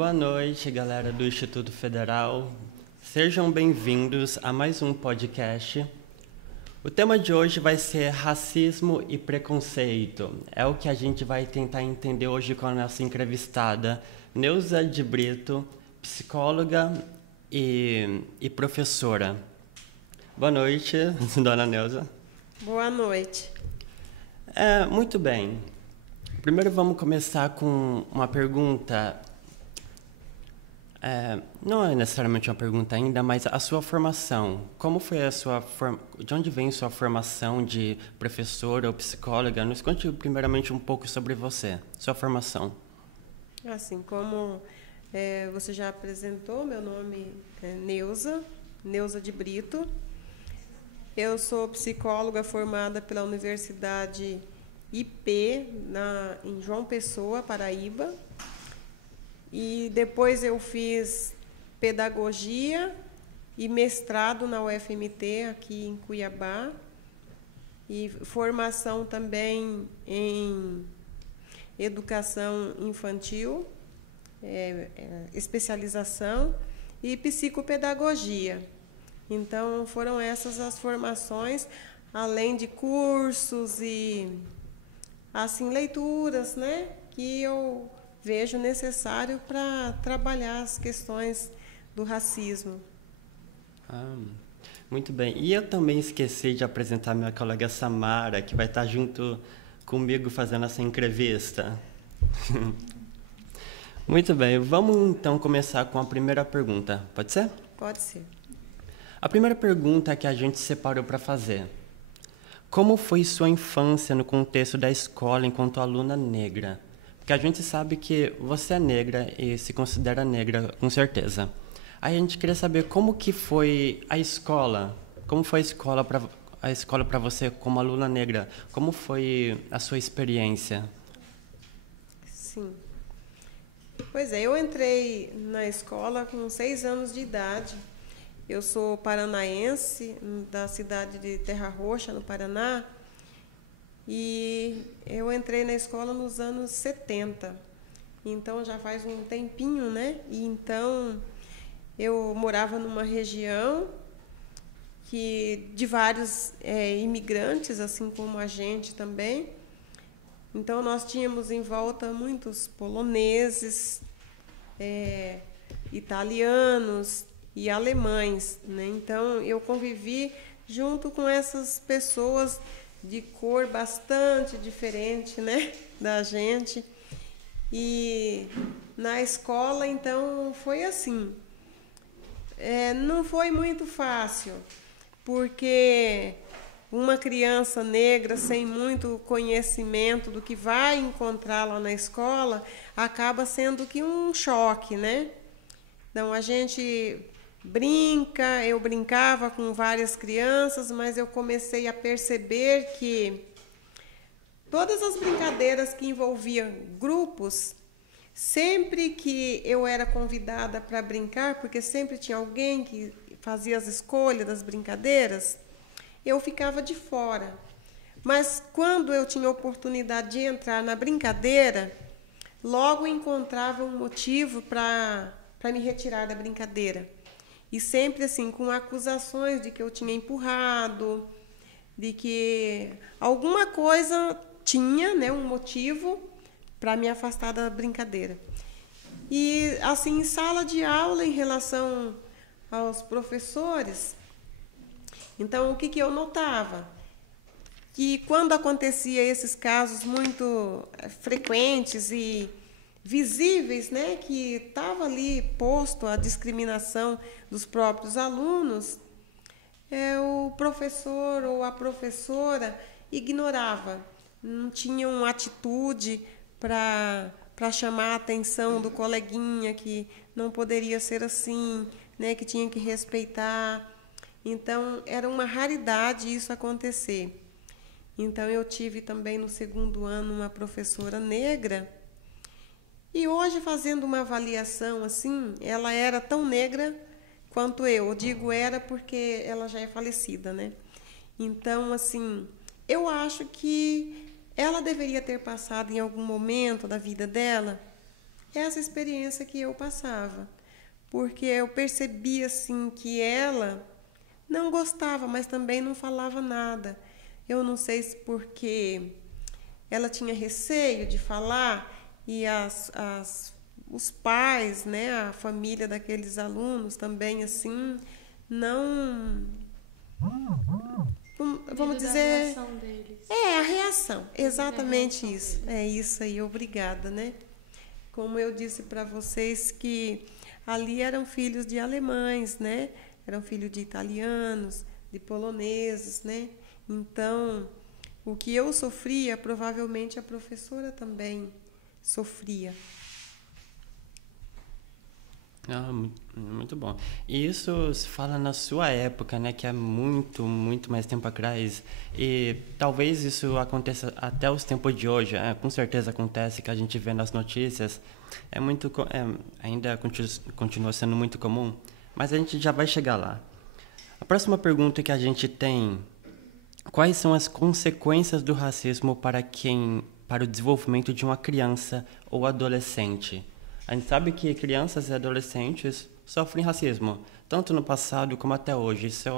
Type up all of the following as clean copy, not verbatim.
Boa noite, galera do Instituto Federal. Sejam bem-vindos a mais um podcast. O tema de hoje vai ser racismo e preconceito. É o que a gente vai tentar entender hoje com a nossa entrevistada, Neuza de Brito, psicóloga e professora. Boa noite, dona Neuza. Boa noite. Muito bem. Primeiro vamos começar com uma pergunta. Não é necessariamente uma pergunta ainda, mas a sua formação. Como foi a sua De onde vem sua formação de professora ou psicóloga? Nos conte primeiramente um pouco sobre você, sua formação. Assim, como você já apresentou, meu nome é Neuza de Brito. Eu sou psicóloga formada pela Universidade IP, em João Pessoa, Paraíba. E depois eu fiz pedagogia e mestrado na UFMT, aqui em Cuiabá. E formação também em educação infantil, especialização e psicopedagogia. Então, foram essas as formações, além de cursos e assim leituras, né, que eu vejo necessário para trabalhar as questões do racismo. Muito bem. E eu também esqueci de apresentar minha colega Samara, que vai estar junto comigo fazendo essa entrevista. Muito bem, vamos então começar com a primeira pergunta, pode ser? Pode ser. A primeira pergunta que a gente separou para fazer: como foi sua infância no contexto da escola enquanto aluna negra? Porque a gente sabe que você é negra e se considera negra, com certeza. Aí a gente queria saber como que foi a escola, como foi a escola para você como aluna negra, como foi a sua experiência? Sim. Pois é, eu entrei na escola com 6 anos de idade. Eu sou paranaense, da cidade de Terra Roxa, no Paraná, e eu entrei na escola nos anos 70. Então, já faz um tempinho, né? E então, eu morava numa região de vários imigrantes, assim como a gente também. Então, nós tínhamos em volta muitos poloneses, italianos e alemães, né? Então, eu convivi junto com essas pessoas de cor bastante diferente, né, da gente. E na escola, então, foi assim. Não foi muito fácil, porque uma criança negra sem muito conhecimento do que vai encontrar lá na escola acaba sendo que um choque, né? Então, a gente eu brincava com várias crianças, mas eu comecei a perceber que todas as brincadeiras que envolviam grupos, sempre que eu era convidada para brincar, porque sempre tinha alguém que fazia as escolhas das brincadeiras, eu ficava de fora. Mas quando eu tinha a oportunidade de entrar na brincadeira, logo encontrava um motivo para me retirar da brincadeira. E sempre assim, com acusações de que eu tinha empurrado, de que alguma coisa tinha, né, um motivo para me afastar da brincadeira. E assim, em sala de aula, em relação aos professores, então o que eu notava? Que quando acontecia esses casos muito frequentes e visíveis, né, que estava ali posto a discriminação dos próprios alunos, o professor ou a professora ignorava, não tinham atitude para chamar a atenção do coleguinha que não poderia ser assim, né, que tinha que respeitar. Então, era uma raridade isso acontecer. Então, eu tive também no 2º ano uma professora negra. E hoje, fazendo uma avaliação assim, ela era tão negra quanto eu. Eu digo era porque ela já é falecida, né? Então, assim, eu acho que ela deveria ter passado em algum momento da vida dela essa experiência que eu passava. Porque eu percebia assim que ela não gostava, mas também não falava nada. Eu não sei se porque ela tinha receio de falar e os pais, né, a família daqueles alunos também assim, não, vamos Medo da dizer, reação deles. a reação, exatamente reação isso. deles. É isso aí, obrigada, né? Como eu disse para vocês que ali eram filhos de alemães, né? Eram filhos de italianos, de poloneses, né? Então, o que eu sofria, provavelmente a professora também sofria. Ah, muito bom. E isso se fala na sua época, né, que é muito, muito mais tempo atrás. E talvez isso aconteça até os tempos de hoje. Com certeza acontece, que a gente vê nas notícias. Ainda continua sendo muito comum, mas a gente já vai chegar lá. A próxima pergunta que a gente tem: quais são as consequências do racismo para o desenvolvimento de uma criança ou adolescente? A gente sabe que crianças e adolescentes sofrem racismo, tanto no passado como até hoje. Isso é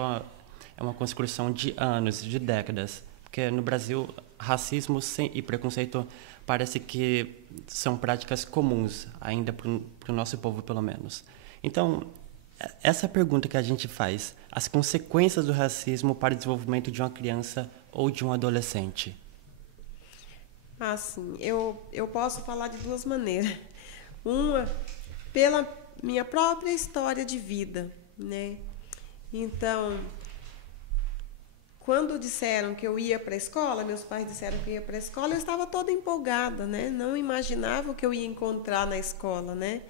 uma construção de anos, de décadas. Porque no Brasil, racismo e preconceito parece que são práticas comuns, ainda para o nosso povo, pelo menos. Então, essa pergunta que a gente faz: as consequências do racismo para o desenvolvimento de uma criança ou de um adolescente? Sim, eu posso falar de duas maneiras. Uma, pela minha própria história de vida, né? Então, quando disseram que eu ia para a escola, meus pais disseram que eu ia para a escola, eu estava toda empolgada, né? Não imaginava o que eu ia encontrar na escola, né?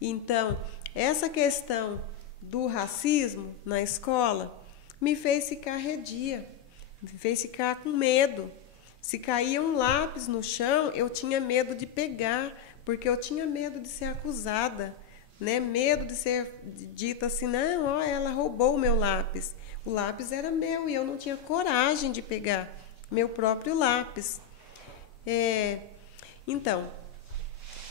Então, essa questão do racismo na escola me fez ficar arredia, me fez ficar com medo. Se caía um lápis no chão, eu tinha medo de pegar, porque eu tinha medo de ser acusada, né? Medo de ser dita assim: não, ó, ela roubou o meu lápis. O lápis era meu e eu não tinha coragem de pegar meu próprio lápis. Então,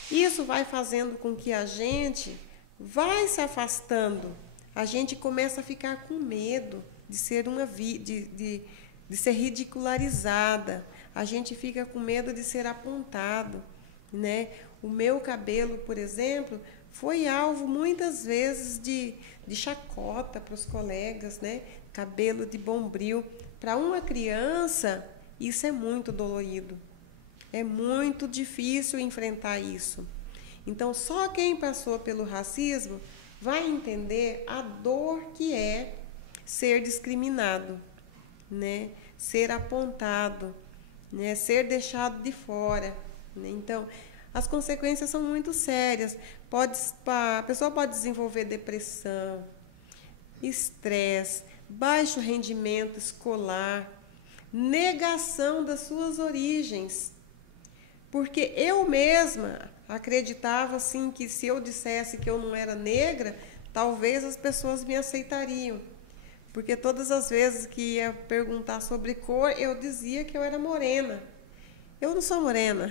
isso vai fazendo com que a gente vai se afastando. A gente começa a ficar com medo de ser de ser ridicularizada. A gente fica com medo de ser apontado, né? O meu cabelo, por exemplo, foi alvo muitas vezes de chacota para os colegas, né? Cabelo de bombril. Para uma criança, isso é muito dolorido. É muito difícil enfrentar isso. Então, só quem passou pelo racismo vai entender a dor que é ser discriminado, né? Ser apontado, né? Ser deixado de fora, né? Então, as consequências são muito sérias. A pessoa pode desenvolver depressão, estresse, baixo rendimento escolar, negação das suas origens. Porque eu mesma acreditava assim que se eu dissesse que eu não era negra, talvez as pessoas me aceitariam. Porque todas as vezes que ia perguntar sobre cor, eu dizia que eu era morena. Eu não sou morena.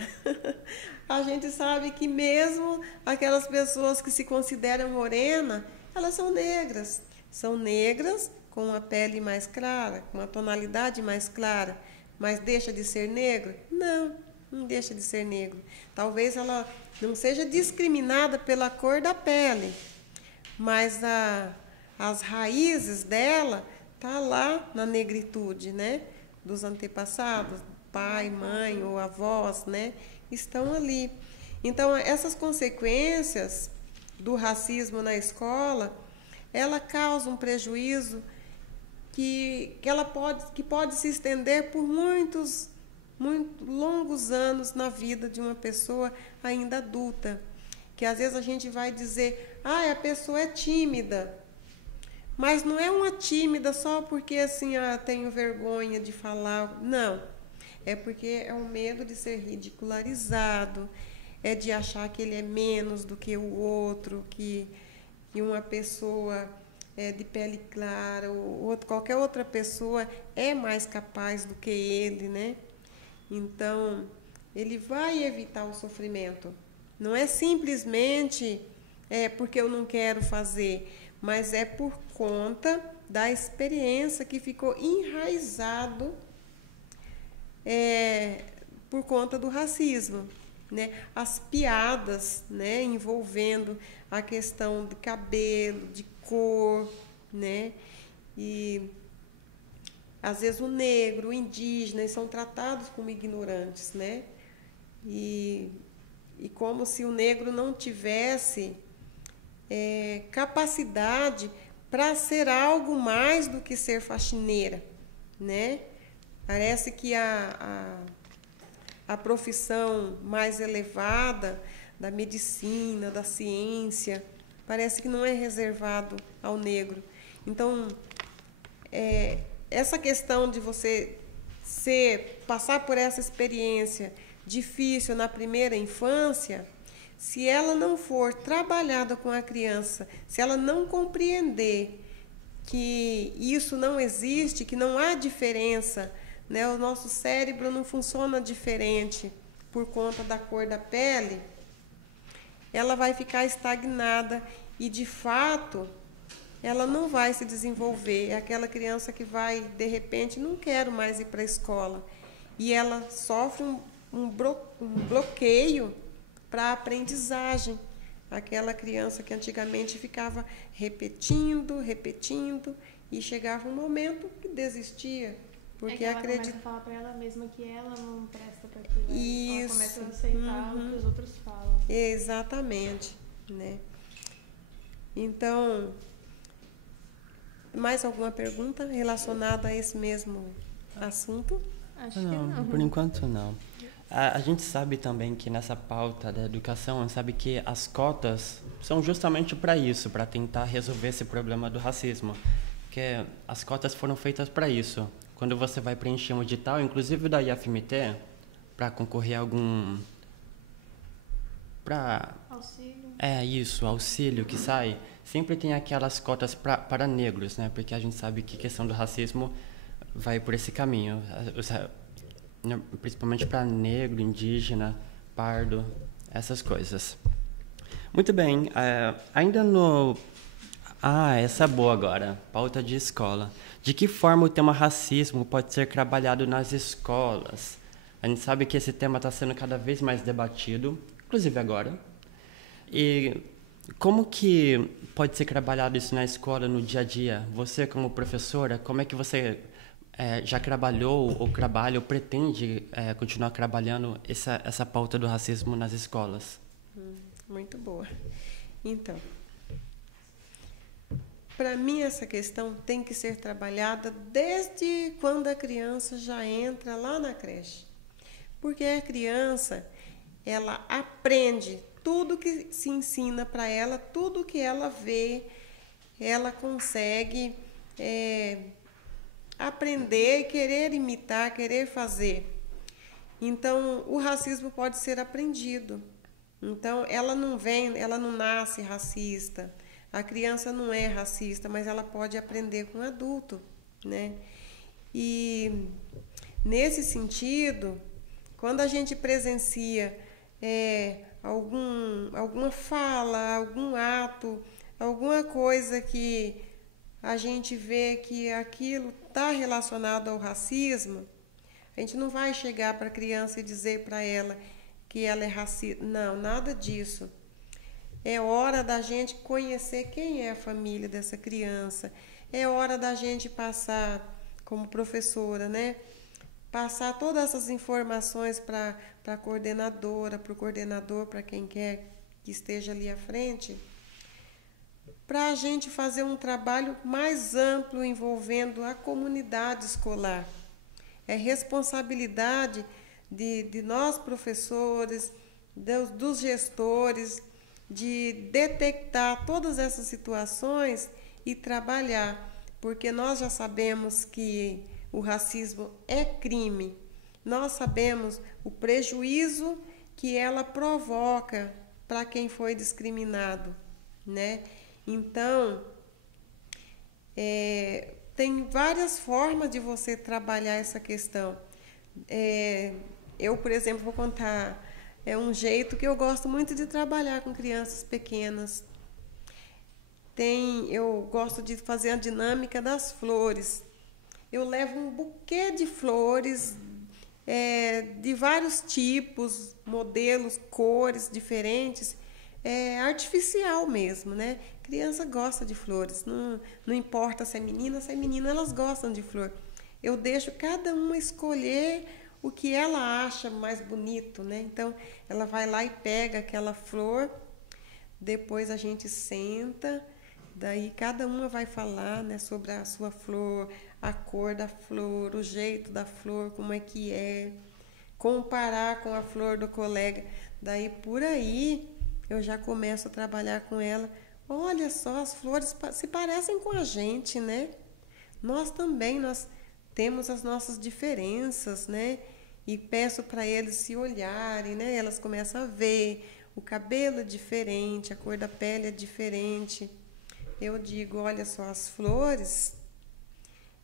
A gente sabe que mesmo aquelas pessoas que se consideram morena, elas são negras. São negras com a pele mais clara, com uma tonalidade mais clara. Mas deixa de ser negro? Não, não deixa de ser negro. Talvez ela não seja discriminada pela cor da pele, mas as raízes dela tá lá na negritude, né? Dos antepassados, pai, mãe ou avós, né? Estão ali. Então, essas consequências do racismo na escola, ela causa um prejuízo que pode se estender por muito longos anos na vida de uma pessoa ainda adulta. Que às vezes a gente vai dizer: a pessoa é tímida. Mas não é uma tímida só porque assim, tenho vergonha de falar. Não. É porque é um medo de ser ridicularizado, é de achar que ele é menos do que o outro, que uma pessoa de pele clara ou qualquer outra pessoa é mais capaz do que ele, né? Então, ele vai evitar o sofrimento. Não é simplesmente porque eu não quero fazer, mas é por conta da experiência que ficou enraizado por conta do racismo, né? As piadas, né, envolvendo a questão de cabelo, de cor, né? E às vezes o negro, o indígena, eles são tratados como ignorantes, né? E como se o negro não tivesse capacidade para ser algo mais do que ser faxineira, né? Parece que a profissão mais elevada da medicina, da ciência, parece que não é reservado ao negro. Então, essa questão de você passar por essa experiência difícil na primeira infância, se ela não for trabalhada com a criança, se ela não compreender que isso não existe, que não há diferença, né? O nosso cérebro não funciona diferente por conta da cor da pele, ela vai ficar estagnada e, de fato, ela não vai se desenvolver. É aquela criança que vai, de repente, não quero mais ir para a escola. E ela sofre um bloqueio para a aprendizagem. Aquela criança que antigamente ficava repetindo, e chegava um momento que desistia. Porque ela começa a falar para ela mesma que ela não presta para aquilo. Ela começa a aceitar o que os outros falam. Exatamente, né? Então, mais alguma pergunta relacionada a esse mesmo assunto? Acho que não. Por enquanto não. A gente sabe também que nessa pauta da educação, a gente sabe que as cotas são justamente para isso, para tentar resolver esse problema do racismo. Porque as cotas foram feitas para isso. Quando você vai preencher um edital, inclusive da IFMT, para concorrer a algum... Auxílio. Auxílio que sai, sempre tem aquelas cotas para negros, né? Porque a gente sabe que a questão do racismo vai por esse caminho. Principalmente para negro, indígena, pardo, essas coisas. Muito bem, ainda no... essa é boa agora, pauta de escola. De que forma o tema racismo pode ser trabalhado nas escolas? A gente sabe que esse tema está sendo cada vez mais debatido, inclusive agora. E como que pode ser trabalhado isso na escola, no dia a dia? Você, como professora, como é que você já trabalhou ou trabalha ou pretende continuar trabalhando essa pauta do racismo nas escolas? Muito boa. Então, para mim essa questão tem que ser trabalhada desde quando a criança já entra lá na creche. Porque a criança, ela aprende tudo que se ensina para ela, tudo que ela vê, ela consegue aprender, querer imitar, querer fazer. Então, o racismo pode ser aprendido. Então, ela não nasce racista. A criança não é racista, mas ela pode aprender com o adulto, né? E, nesse sentido, quando a gente presencia alguma fala, algum ato, alguma coisa que a gente vê que aquilo está relacionado ao racismo, a gente não vai chegar para a criança e dizer para ela que ela é racista. Não, nada disso. É hora da gente conhecer quem é a família dessa criança. É hora da gente passar, como professora, né? Passar todas essas informações para a coordenadora, para o coordenador, para quem quer que esteja ali à frente, para a gente fazer um trabalho mais amplo envolvendo a comunidade escolar. É responsabilidade de nós, professores, dos gestores, de detectar todas essas situações e trabalhar, porque nós já sabemos que o racismo é crime. Nós sabemos o prejuízo que ela provoca para quem foi discriminado, né? Então, tem várias formas de você trabalhar essa questão. Eu, por exemplo, vou contar É um jeito que eu gosto muito de trabalhar com crianças pequenas. Eu gosto de fazer a dinâmica das flores. Eu levo um buquê de flores de vários tipos, modelos, cores diferentes, artificial mesmo, né? Criança gosta de flores, não importa se é menina ou se é menino, elas gostam de flor. Eu deixo cada uma escolher o que ela acha mais bonito, né? Então, ela vai lá e pega aquela flor, depois a gente senta, daí cada uma vai falar, né, sobre a sua flor, a cor da flor, o jeito da flor, como é que é, comparar com a flor do colega. Daí, por aí, eu já começo a trabalhar com ela. Olha só, as flores se parecem com a gente, né? Nós também, nós temos as nossas diferenças, né? E peço para eles se olharem, né? Elas começam a ver, o cabelo é diferente, a cor da pele é diferente. Eu digo, olha só, as flores,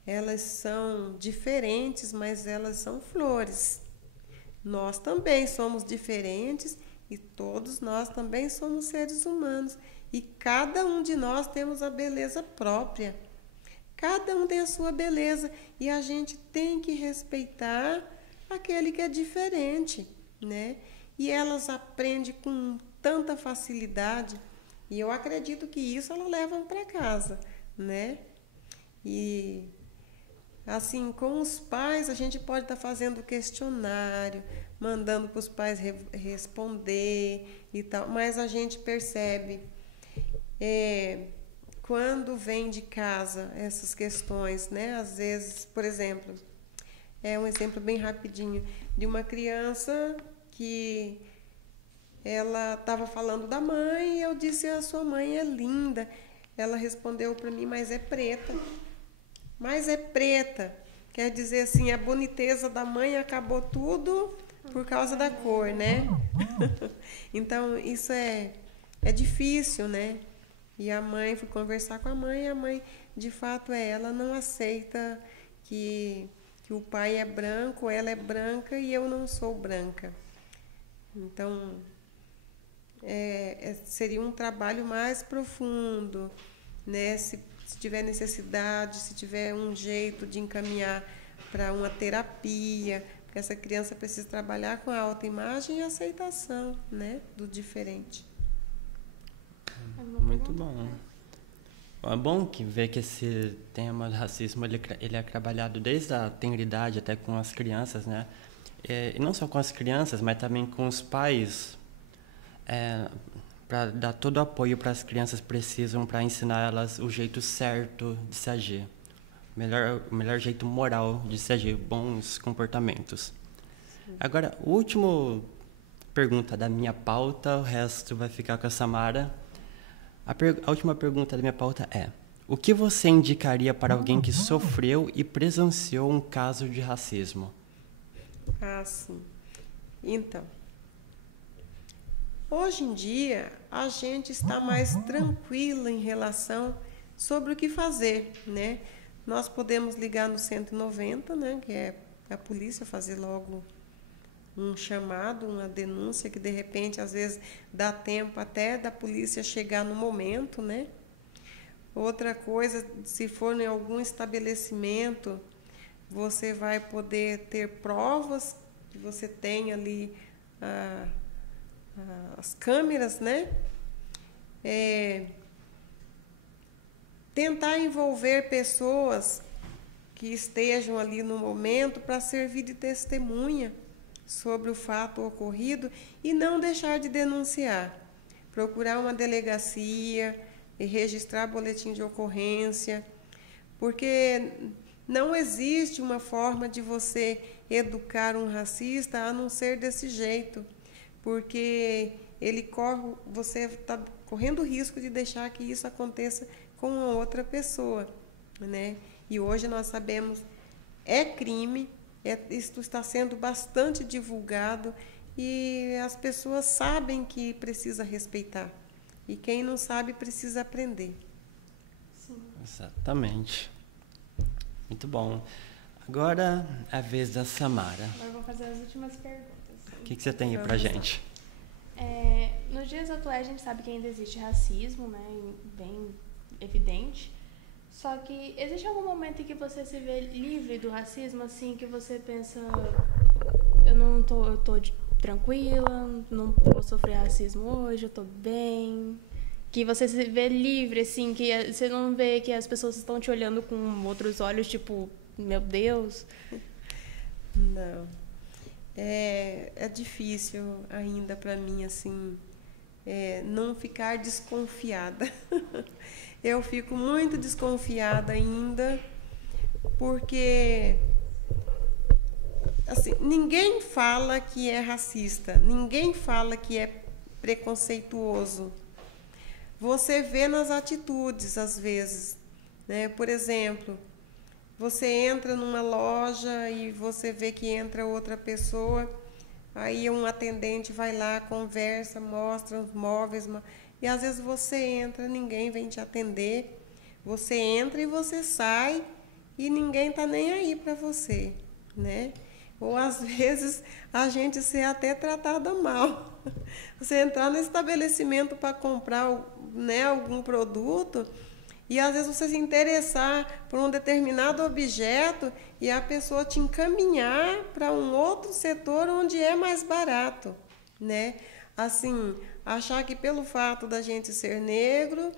elas são diferentes, mas elas são flores. Nós também somos diferentes e todos nós também somos seres humanos. E cada um de nós temos a beleza própria. Cada um tem a sua beleza e a gente tem que respeitar aquele que é diferente, né? E elas aprendem com tanta facilidade e eu acredito que isso elas levam para casa, né? E assim, com os pais a gente pode estar fazendo questionário, mandando para os pais responder e tal, mas a gente percebe quando vem de casa essas questões, né? Às vezes, por exemplo, um exemplo bem rapidinho de uma criança que ela estava falando da mãe e eu disse, a sua mãe é linda. Ela respondeu para mim, mas é preta. Mas é preta. Quer dizer assim, a boniteza da mãe acabou tudo por causa da cor, né? Então, isso é difícil, né? E a mãe, fui conversar com a mãe, de fato, ela não aceita que o pai é branco, ela é branca e eu não sou branca. Então, seria um trabalho mais profundo, né? Se tiver necessidade, se tiver um jeito de encaminhar para uma terapia, porque essa criança precisa trabalhar com a autoimagem e a aceitação, né, do diferente. Muito bom. É bom que ver que esse tema do racismo ele é trabalhado desde a tenridade até com as crianças, né? E não só com as crianças, mas também com os pais, para dar todo o apoio para as crianças precisam para ensinar elas o jeito certo de se agir, o melhor jeito moral de se agir, bons comportamentos. Sim. Agora, a última pergunta da minha pauta, o resto vai ficar com a Samara. A última pergunta da minha pauta é: o que você indicaria para alguém que sofreu e presenciou um caso de racismo? Ah, sim. Então, hoje em dia, a gente está mais tranquila em relação sobre o que fazer, né? Nós podemos ligar no 190, né, que é a polícia, fazer logo um chamado, uma denúncia, que de repente, às vezes, dá tempo até da polícia chegar no momento, né? Outra coisa, se for em algum estabelecimento, você vai poder ter provas que você tem ali as câmeras, né? Tentar envolver pessoas que estejam ali no momento para servir de testemunha sobre o fato ocorrido e não deixar de denunciar. Procurar uma delegacia e registrar boletim de ocorrência, porque não existe uma forma de você educar um racista a não ser desse jeito, porque você está correndo o risco de deixar que isso aconteça com uma outra pessoa, né? E hoje nós sabemos, é crime, isso está sendo bastante divulgado e as pessoas sabem que precisa respeitar. E quem não sabe precisa aprender. Sim. Exatamente. Muito bom. Agora é a vez da Samara. Agora eu vou fazer as últimas perguntas. O que você tem aí pra gente? Nos dias atuais, a gente sabe que ainda existe racismo, né? Bem evidente. Só que existe algum momento em que você se vê livre do racismo, assim, que você pensa, eu tô tranquila, não vou sofrer racismo hoje, eu tô bem. Que você se vê livre, assim, que você não vê que as pessoas estão te olhando com outros olhos, tipo, meu Deus. Não. É difícil ainda para mim, assim, não ficar desconfiada. Eu fico muito desconfiada ainda, porque assim, ninguém fala que é racista, ninguém fala que é preconceituoso. Você vê nas atitudes, às vezes, né? Por exemplo, você entra numa loja e você vê que entra outra pessoa, aí um atendente vai lá, conversa, mostra os móveis, e às vezes você entra, ninguém vem te atender, você entra e você sai e ninguém está nem aí para você, né? Ou às vezes a gente ser até tratada mal. Você entrar no estabelecimento para comprar, né, algum produto e às vezes você se interessar por um determinado objeto e a pessoa te encaminhar para um outro setor onde é mais barato, né? Assim, achar que pelo fato da gente ser negro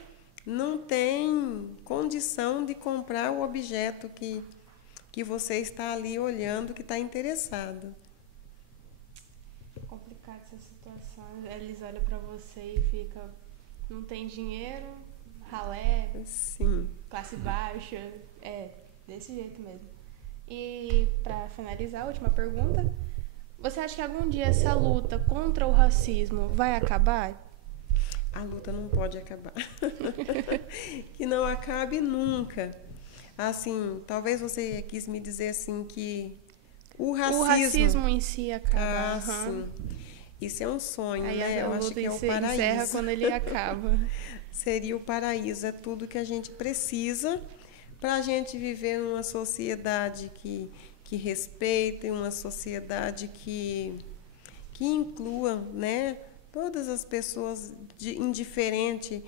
não tem condição de comprar o objeto que você está ali olhando, que está interessado. Complicada essa situação. Eles olham para você e ficam, não tem dinheiro, ralé, sim, classe baixa, desse jeito mesmo. E para finalizar, a última pergunta, você acha que algum dia essa luta contra o racismo vai acabar? A luta não pode acabar. Que não acabe nunca. Assim, talvez você quis me dizer assim que o racismo em si acaba. Sim. Isso é um sonho, aí, né? Eu acho que é o paraíso. Encerra quando ele acaba. Seria o paraíso, é tudo que a gente precisa para a gente viver numa sociedade que respeite, uma sociedade que inclua, né, todas as pessoas indiferente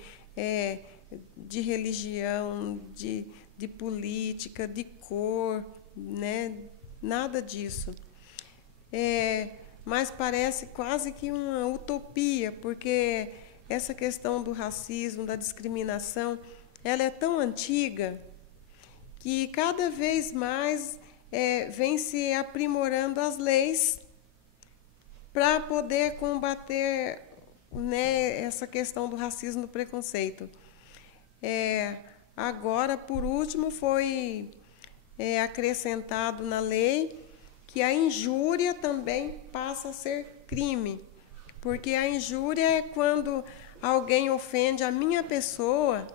de religião, de política, de cor, né, nada disso. Mas parece quase que uma utopia, porque essa questão do racismo, da discriminação, ela é tão antiga que cada vez mais vem se aprimorando as leis para poder combater, né, essa questão do racismo, do preconceito. Agora, por último, foi acrescentado na lei que a injúria também passa a ser crime, porque a injúria é quando alguém ofende a minha pessoa,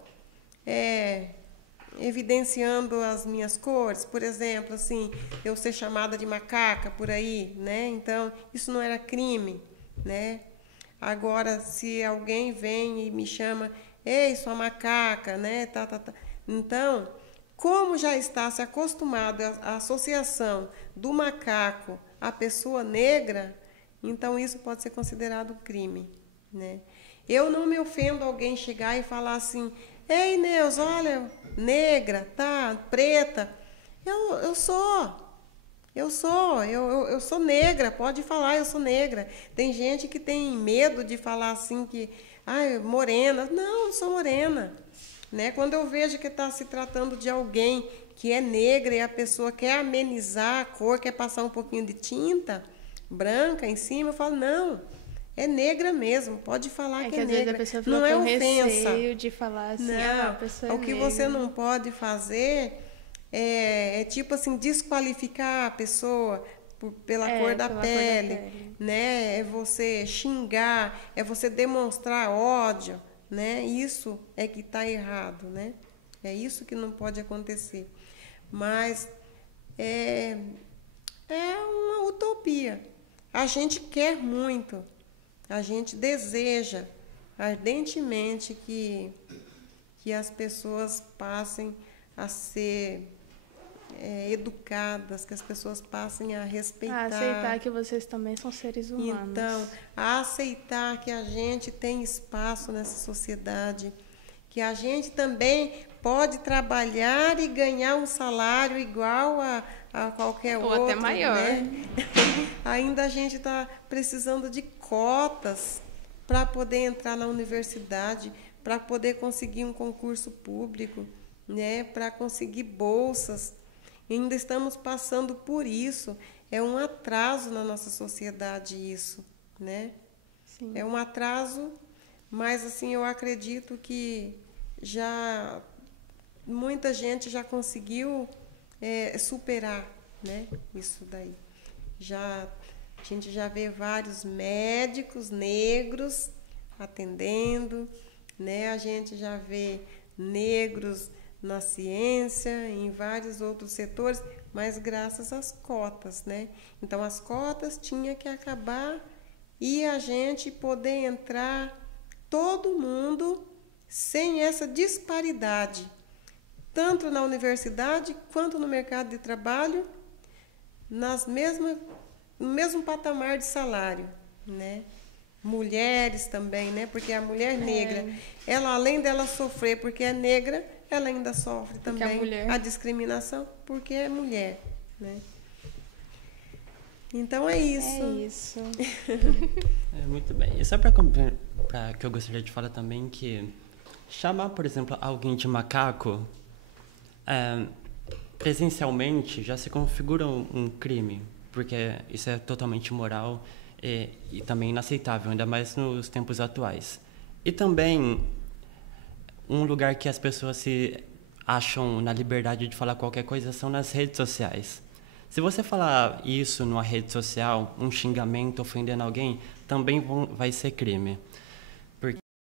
evidenciando as minhas cores, por exemplo, assim, eu ser chamada de macaca por aí, né? Então, isso não era crime, né? Agora, se alguém vem e me chama, ei, sua macaca, né? Então, como já está se acostumado a associação do macaco à pessoa negra, então isso pode ser considerado crime, né? Eu não me ofendo alguém chegar e falar assim, ei, Neus, olha, negra, tá, preta. Eu sou negra, pode falar, eu sou negra. Tem gente que tem medo de falar assim que, morena. Não, eu sou morena. Né? Quando eu vejo que está se tratando de alguém que é negra e a pessoa quer amenizar a cor, quer passar um pouquinho de tinta branca em cima, eu falo, não, é negra mesmo, pode falar que é negra. Às vezes a pessoa fica com receio de falar assim, não, a pessoa é o que negra. você não pode fazer é tipo assim, desqualificar a pessoa pela cor da pele, né? É você xingar, é você demonstrar ódio, né? Isso é que está errado, né? É isso que não pode acontecer. Mas é uma utopia. A gente quer muito, a gente deseja ardentemente que as pessoas passem a ser educadas, que as pessoas passem a respeitar. A aceitar que vocês também são seres humanos. Então, a aceitar que a gente tem espaço nessa sociedade, que a gente também pode trabalhar e ganhar um salário igual a qualquer outro. Ou até maior. Né? Ainda a gente está precisando de cotas para poder entrar na universidade, para poder conseguir um concurso público, né? Para conseguir bolsas. Ainda estamos passando por isso. É um atraso na nossa sociedade isso, né? Sim. É um atraso, mas assim eu acredito que já muita gente já conseguiu superar, né? Isso daí. A gente já vê vários médicos negros atendendo, né? A gente já vê negros na ciência, em vários outros setores, mas graças às cotas, né? Então, as cotas tinham que acabar e a gente poder entrar, todo mundo, sem essa disparidade, tanto na universidade quanto no mercado de trabalho, no mesmo patamar de salário, né? Mulheres também, né? Porque a mulher negra, ela além dela sofrer porque é negra, ela ainda sofre também a discriminação porque é mulher, né? Então é isso. É isso. Muito bem. E só para que eu gostaria de falar também que chamar, por exemplo, alguém de macaco presencialmente já se configura um crime, porque isso é totalmente imoral e também inaceitável, ainda mais nos tempos atuais. E também um lugar que as pessoas se acham na liberdade de falar qualquer coisa são nas redes sociais. Se você falar isso numa rede social, um xingamento ofendendo alguém, também vai ser crime.